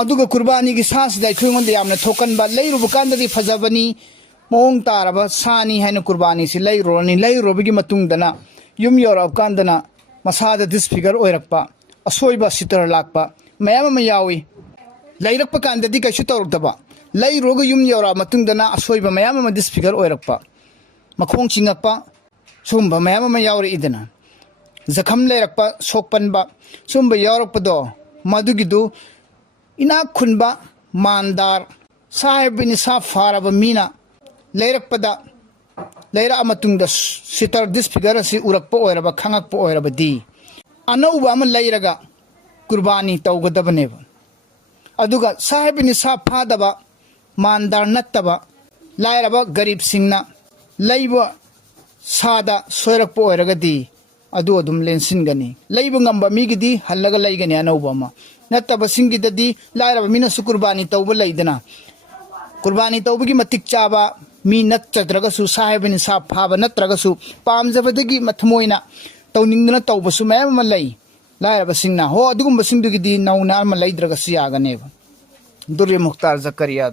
अदुगा कुर्बानी की सासिदा अखोइंगोंदा यामना थोकनबा लैरुब कांददी फजबनी मोंग तारबा सानी हाइना कुर्बानी से लैरुबगी मतुंगदना युम यौरब कांदना मसादा डिसफिगर ओइरकपा असोइबा सितर लाकपा मयाम अमा यावी लैरकपा कांददी कैसु तौरक्तबा लैरुग युम यौरब मतुंगदना असोइबा मयाम अमा डिसफिगर ओइरकपा मखोंग चिंगकपा सुंबा मयाम अमा यावरिदना जखम लैरकपा सोकपनबा सुंबा यावरकपदो मदुगिदु इना खुनबा मानदार साहेबिनी सा फारब मीना लैरकपदा लैरा मतुंगदा सितर डिसफिगर असि उरकपा ओइरबा खंगकपा ओइरबदी अनौबा अमा लैरगा कुर्बानी तौगदबनेबा अदुगा साहेबिनी सा फादबा मानदार नत्तबा लायरबा गरीब सिंगना लैबा सादा सोइरकपा ओइरगदी अदु अदुम लेंसिनगनी लैबा ngamba मीगिदी हल्लगा लैगनी अनौबा अमा नत्तबा सिंगिददी लायरबा मीना सु कुर्बानी तौबा लैदना कुर्बानी तौबगी मतिक चाबा मी नत्रगसु साहेबनी सा फाबा नत्रगसु पामजबदगी मथमोइना तौनिंगना तौबसु मयाम अमा लै लायरबा सिंगना हो अदुगुंबा सिंगदुगिदी नौना अमा लैद्रगसु यागनेबा दुर्य मुख्तार जकरिया